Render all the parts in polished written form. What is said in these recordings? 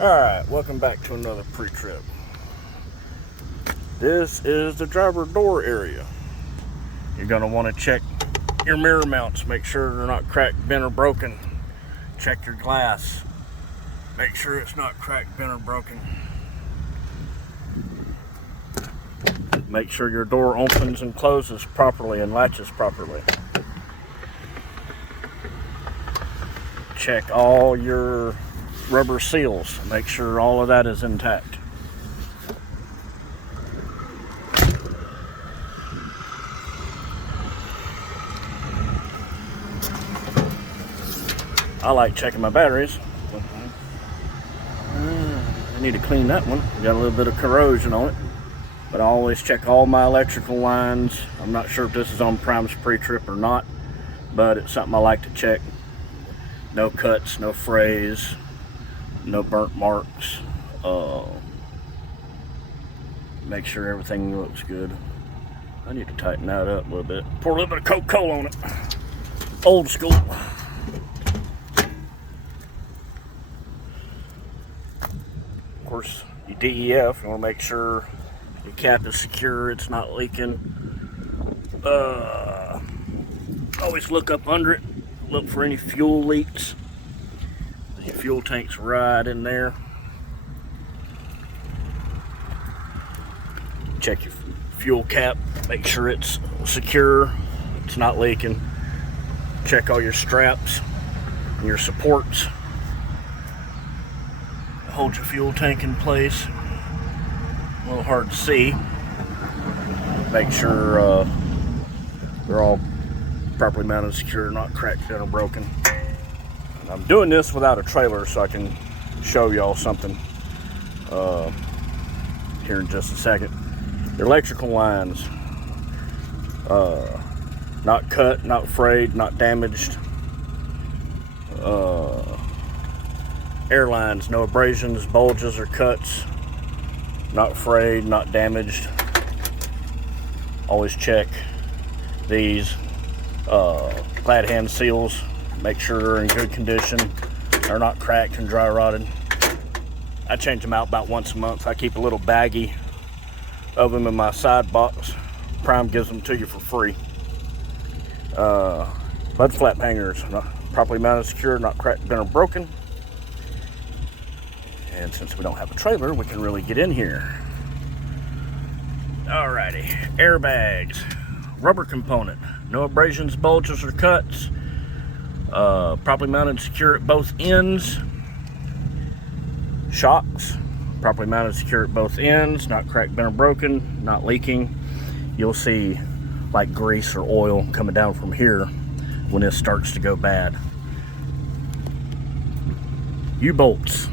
Alright, welcome back to another pre-trip. This is the driver door area. You're going to want to check your mirror mounts, make sure they're not cracked, bent, or broken. Check your glass, make sure it's not cracked, bent, or broken. Make sure your door opens and closes properly and latches properly. Check all your rubber seals, make sure all of that is intact. I like checking my batteries. I need to clean that one. Got a little bit of corrosion on it. But I always check all my electrical lines. I'm not sure if this is on Prime's pre-trip or not, but it's something I like to check. No cuts, no frays, no burnt marks. Make sure everything looks good. I need to tighten that up a little bit. Pour a little bit of Coca-Cola on it. Old school. Of course, your DEF, you want to make sure your cap is secure, it's not leaking. Always look up under it, look for any fuel leaks. Your fuel tank's right in there. Check your fuel cap, make sure it's secure, it's not leaking. Check all your straps and your supports. Hold your fuel tank in place. A little hard to see. Make sure they're all properly mounted, secure, not cracked, bent, or broken. And I'm doing this without a trailer so I can show y'all something here in just a second. Your electrical lines, not cut, not frayed, not damaged. Air lines, no abrasions, bulges, or cuts. Not frayed, not damaged. Always check these glad hand seals. Make sure they're in good condition. They're not cracked and dry rotted. I change them out about once a month. I keep a little baggie of them in my side box. Prime gives them to you for free. Mud flap hangers, not properly mounted, secure, not cracked, bent, or broken. And since we don't have a trailer, we can really get in here. Alrighty, airbags, rubber component, no abrasions, bulges, or cuts. Properly mounted, secure at both ends. Shocks, properly mounted, secure at both ends, not cracked, bent, or broken, not leaking. You'll see like grease or oil coming down from here when this starts to go bad. U-bolts,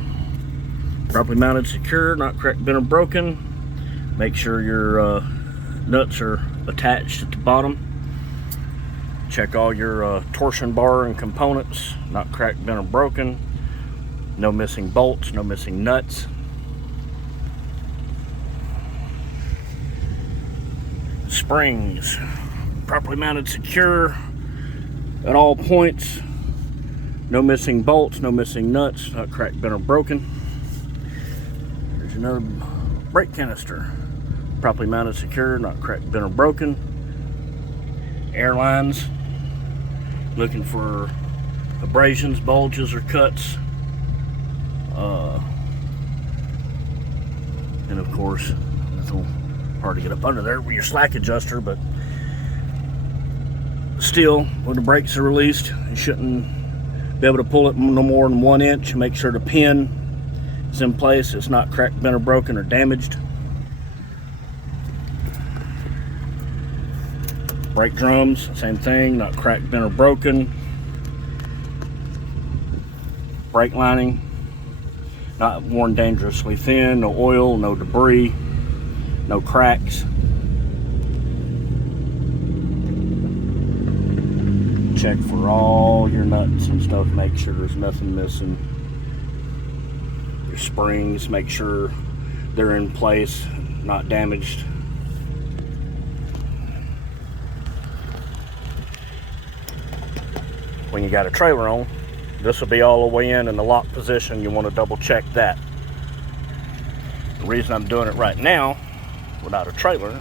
properly mounted, secure, not cracked, bent, or broken. Make sure your nuts are attached at the bottom. Check all your torsion bar and components, not cracked, bent, or broken. No missing bolts, no missing nuts. Springs, properly mounted, secure at all points. No missing bolts, no missing nuts, not cracked, bent, or broken. There's another brake canister, properly mounted, secure, not cracked, bent, or broken. Airlines, looking for abrasions, bulges, or cuts. And of course, it's a little hard to get up under there with your slack adjuster, but still, when the brakes are released, you shouldn't be able to pull it no more than 1 inch. Make sure the pin is in place, it's not cracked, bent, or broken, or damaged. Brake drums, same thing, not cracked, bent, or broken. Brake lining, not worn dangerously thin, no oil, no debris, no cracks. Check for all your nuts and stuff, make sure there's nothing missing. Your springs, make sure they're in place, not damaged. When you got a trailer on, this will be all the way in the lock position. You want to double check that. The reason I'm doing it right now without a trailer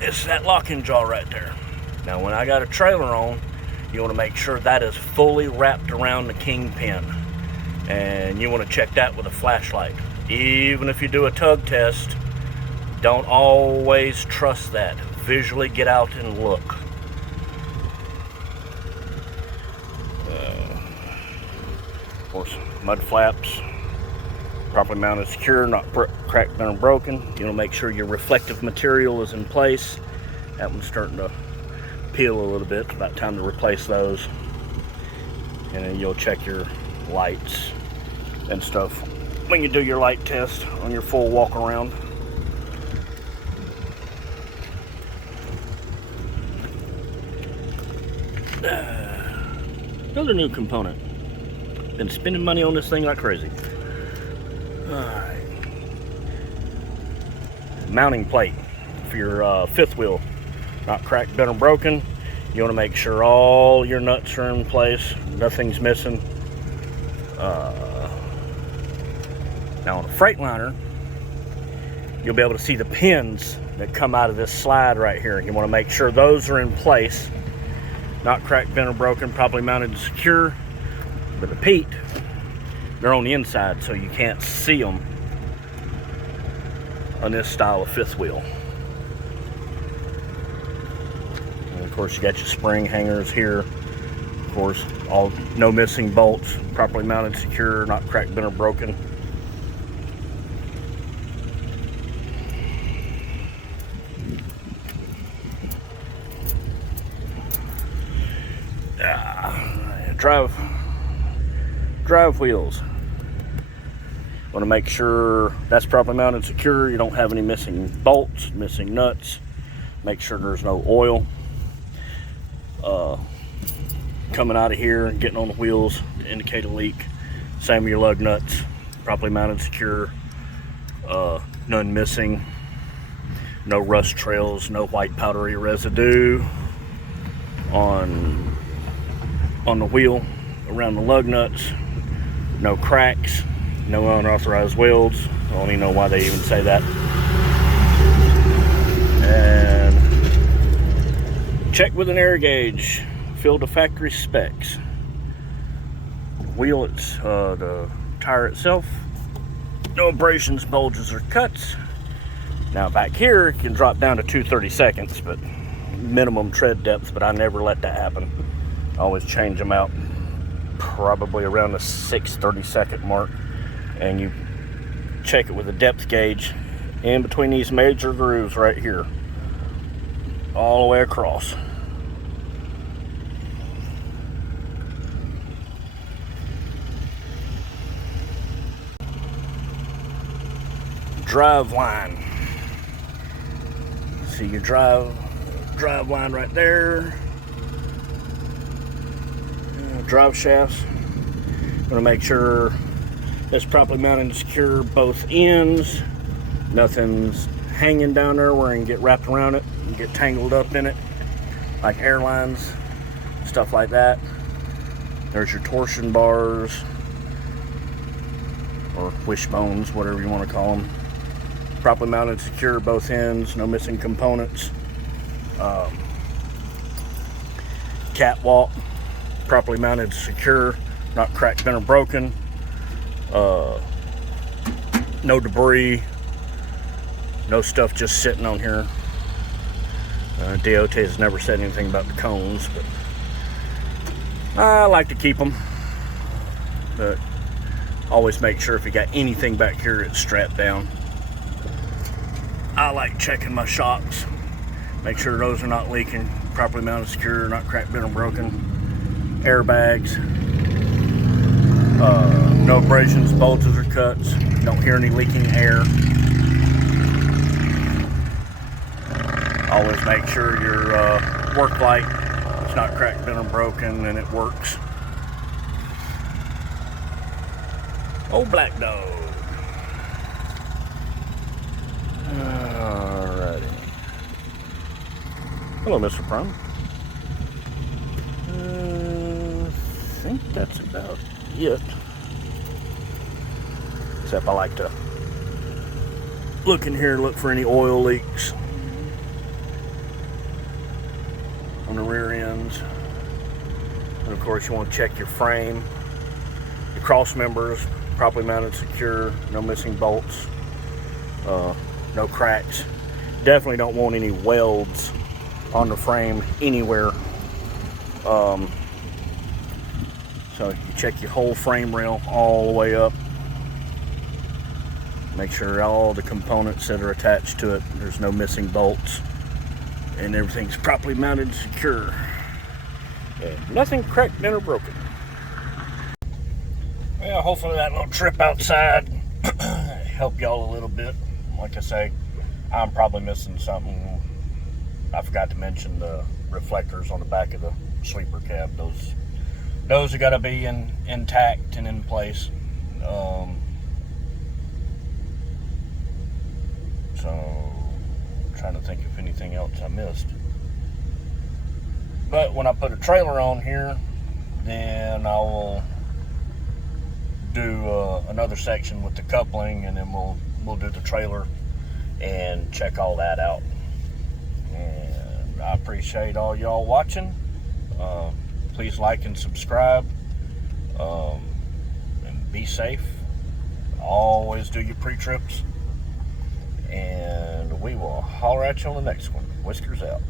is that locking jaw right there. Now when I got a trailer on, you want to make sure that is fully wrapped around the kingpin, and you want to check that with a flashlight. Even if you do a tug test, don't always trust that. Visually get out and look. Of course, mud flaps, properly mounted, secure, not cracked, bent, or broken. You want to make sure your reflective material is in place. That one's starting to peel a little bit. It's about time to replace those. And then you'll check your lights and stuff when you do your light test on your full walk around. Another new component. Been spending money on this thing like crazy. Alright. Mounting plate for your fifth wheel. Not cracked, bent, or broken. You want to make sure all your nuts are in place. Nothing's missing. Now on a Freightliner, you'll be able to see the pins that come out of this slide right here. You want to make sure those are in place. Not cracked, bent, or broken, properly mounted and secure. But the Pete, they're on the inside, so you can't see them on this style of fifth wheel. And of course, you got your spring hangers here. Of course, no missing bolts, properly mounted, secure, not cracked, bent, or broken. Drive wheels. Want to make sure that's properly mounted, secure. You don't have any missing bolts, missing nuts. Make sure there's no oil coming out of here and getting on the wheels to indicate a leak. Same with your lug nuts, properly mounted, secure. None missing. No rust trails, no white powdery residue on the wheel around the lug nuts. No cracks, no unauthorized welds. I don't even know why they even say that. And check with an air gauge, fill to factory specs. Wheel, the tire itself, no abrasions, bulges, or cuts. Now back here, it can drop down to 2/32, but minimum tread depth, but I never let that happen. I always change them out probably around the 6/32 mark, and you check it with a depth gauge in between these major grooves right here, all the way across. Drive line. See your drive line right there. Drive shafts. I'm going to make sure it's properly mounted and secure both ends. Nothing's hanging down there where you can get wrapped around it and get tangled up in it, like airlines, stuff like that. There's your torsion bars, or wishbones, whatever you want to call them. Properly mounted, secure both ends, no missing components. Catwalk, properly mounted, secure, not cracked, bent, or broken. No debris, no stuff just sitting on here. DOT has never said anything about the cones, but I like to keep them. But always make sure if you got anything back here, it's strapped down. I like checking my shocks, make sure those are not leaking, properly mounted, secure, not cracked, bent, or broken. Airbags, no abrasions, bulges, or cuts. Don't hear any leaking air. Always make sure your work light is not cracked, bent, or broken, and it works. Old black dog. Alrighty. Hello, Mr. Prime. I think that's about it. Except I like to look in here, look for any oil leaks on the rear ends. And of course you want to check your frame, your cross members, properly mounted, secure, no missing bolts, no cracks. Definitely don't want any welds on the frame anywhere. So you check your whole frame rail all the way up. Make sure all the components that are attached to it, there's no missing bolts, and everything's properly mounted and secure. And nothing cracked, bent, or broken. Well, hopefully that little trip outside helped y'all a little bit. Like I say, I'm probably missing something. I forgot to mention the reflectors on the back of the sweeper cab. Those are got to be intact and in place. So, I'm trying to think if anything else I missed. But when I put a trailer on here, then I will do another section with the coupling, and then we'll do the trailer and check all that out. And I appreciate all y'all watching. Please like and subscribe, and be safe. Always do your pre-trips, and we will holler at you on the next one. Whiskers out.